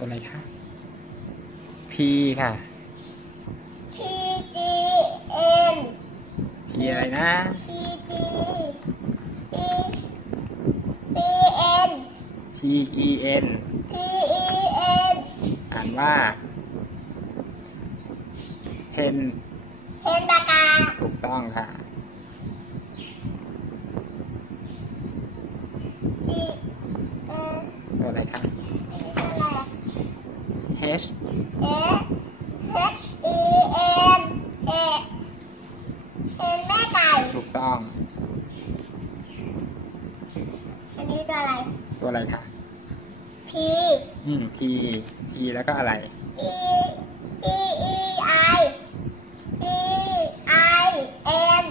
ตัวอะไรคะ P ค่ะ P G N P อะไรนะ P G P P N P E N P E N อ่านว่า Pen เพนปากกาถูกต้องค่ะ G เออ ตัวอะไรคะ อะไรอะ H H E N A เป็นแม่ไก่ถูกต้อง อันนี้ตัวอะไร ตัวอะไรคะ P อืม P P แล้วก็อะไร P P E I P I N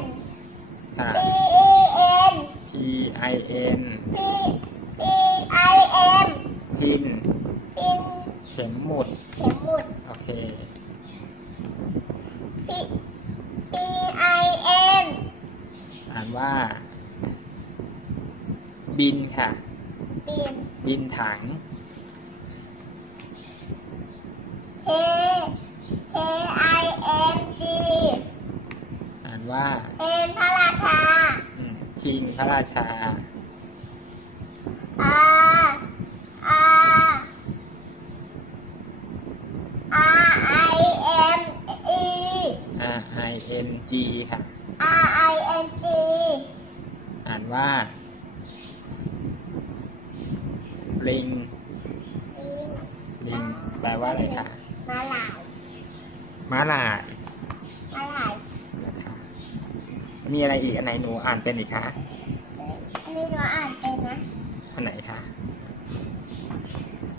ค่ะ P E N P I N P P I M พิน ข็มหมุด เข็มหมุด โอเค P P I N อ่านว่า บินค่ะปิน บินถัง K K I M G อ่านว่าเป็นพระราชา อืมคิงพระราชา R R R I M E R I N G ค่ะ R I N G อ่านว่า ลิงอินลิง แปลว่าอะไรคะมาลายม้าลายมาลายนะคะมีอะไรอีกอันไหนหนูอ่านเป็นอีกคะ อันนี้หนูอ่านเป็นนะ อันไหนคะ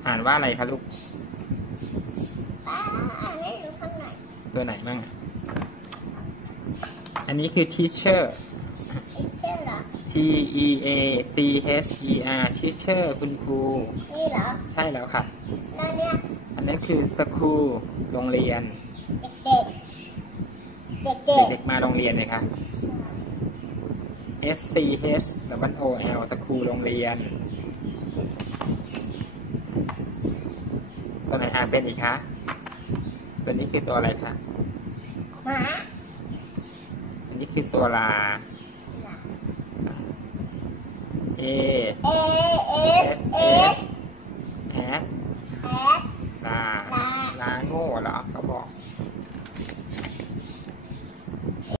อ่านว่าอะไรคะลูกป้าอ่านให้หนูฟังหน่อยตัวไหนบ้าง อะอันนี้คือ teacher อีกชื่อเหรอ T E A C H E R teacher คุณครู นี่เหรอ ใช่แล้วค่ะ แล้วเนี่ย อันนี้คือ school โรงเรียน เด็กเด็กเด็กเด็กเด็กๆมาโรงเรียนเลยค่ะ S C H W O L school โรงเรียน ตัวไหนอ่านเป็นอีกคะ ตัวนี้คือตัวอะไรคะหมาอั นนี้คือตัวลา A A S S S S ลาลาลาโง่เหรอเขาบอกล